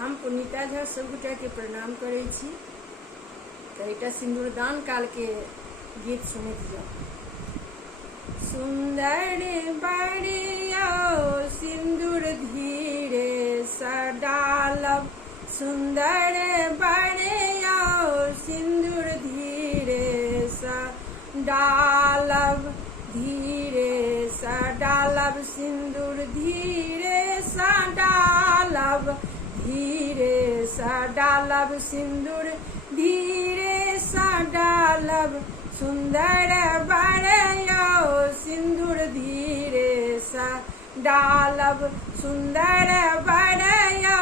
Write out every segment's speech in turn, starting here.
हम पुनीता झा सब गोटा के प्रणाम करे छी। तो एक सिंदूरदान काल के गीत सुनैत जाओ। सुंदर बड़िया सिंदूर धीरे सा डालब, सुंदर बड़िया सिंदूर धीरे सा डालब, धीरे सा डालब सिंदूर धीरे सा डालब, धीरे सा डालब सिंदूर धीरे सा डालब, सुंदर बड़िया सिंदूर धीरे सा डालब, सुंदर बड़िया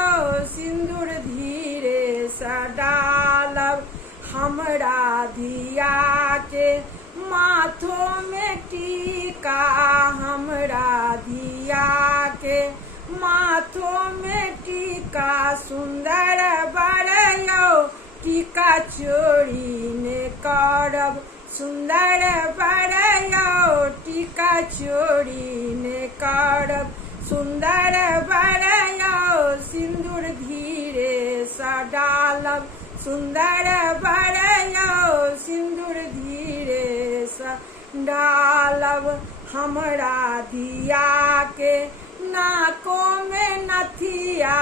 सिंदूर धीरे सा डालब। हमरा धिया के माथों में टीका, हमरा धिया के माथों में टीका, सुंदर बड़िया टीका चोरी ने करब, सुंदर बड़िया टीका चोरी ने करब, सुंदर बड़िया सिंदूर धीरे सा डालब, सुंदर बड़िया सिंदूर धीरे सा डालब। हमरा धिया के नाकों में नथिया,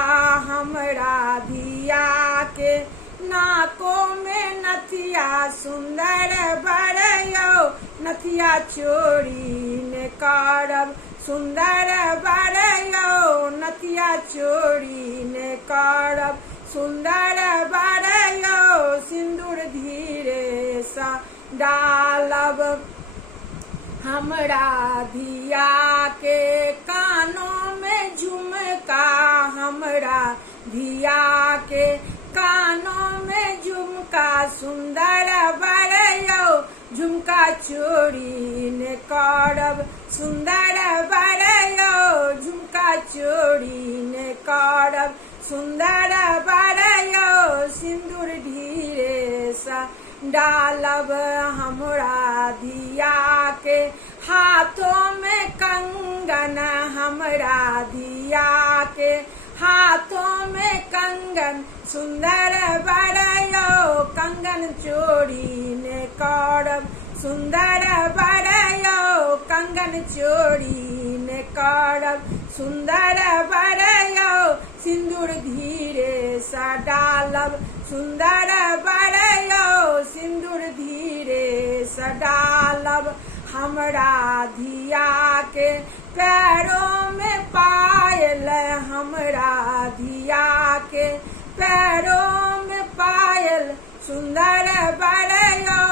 हमरा धिया के नाकों में नथिया, सुंदर बड़िया नथिया चोरी ने करब, सुंदर बड़िया नथिया चोरी ने करब, सुंदर बड़िया सिंदूर धीरे सा डालब। हमरा धिया के कानों में झुमका, हमरा धिया के कानों में झुमका, सुंदर बड़िया झुमका चोरी ने करब, सुंदर बड़िया झुमका चोरी ने करब, सुंदर बड़िया सिंदूर धीरे सा डालब। हमरा धिया के हाथों में कंगन, हमरा धिया के हाथों में कंगन, सुंदर बड़िया कंगन चोरी ने करब, सुंदर बड़िया कंगन चोरी ने करब, सुंदर बड़िया सिंदूर धीरे सा डालब, सुंदर बड़िया सिंदूर धीरे सा डालब। हमरा धिया के पैरों में पायल, हमरा धिया के पैरों में पायल, सुंदर बड़िया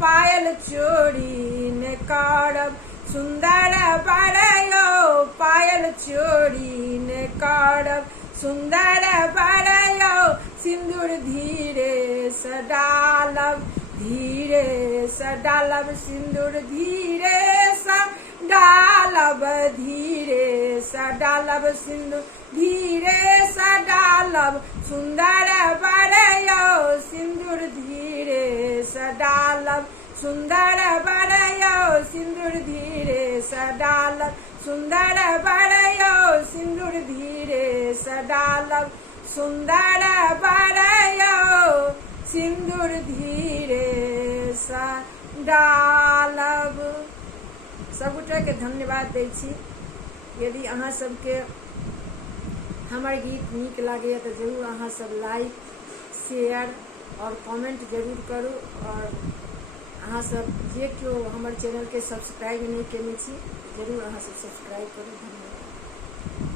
पायल चोरी ने करब, सुंदर बड़िया पायल चोरी ने करब, सुंदर बड़िया सिंदूर धीरे सा डालब, धीरे सा डालब सिंदूर धीरे सा डालब, धीरे सा डालब सिंदूर धीरे सा डालब, सुंदर बड़िया सिंदूर धीरे सा डालब, सुंदर बड़िया सिंदूर धीरे सा डालब, सुंदर बड़िया सिंदूर धीरे सा डालब, सुंदर बड़िया सिंदूर धीरे सा डालब। सब गोटा के धन्यवाद दै छी। यदि अहाँ सबके हमर गीत नीक लागैए तो जरूर अहाँ सब लाइक शेयर और कमेंट जरूर करू। और अहाँ सब जे केओ हमर चैनल के सब्सक्राइब नहीं केने छी जरूर अहाँ सब सब्सक्राइब करू। धन्यवाद।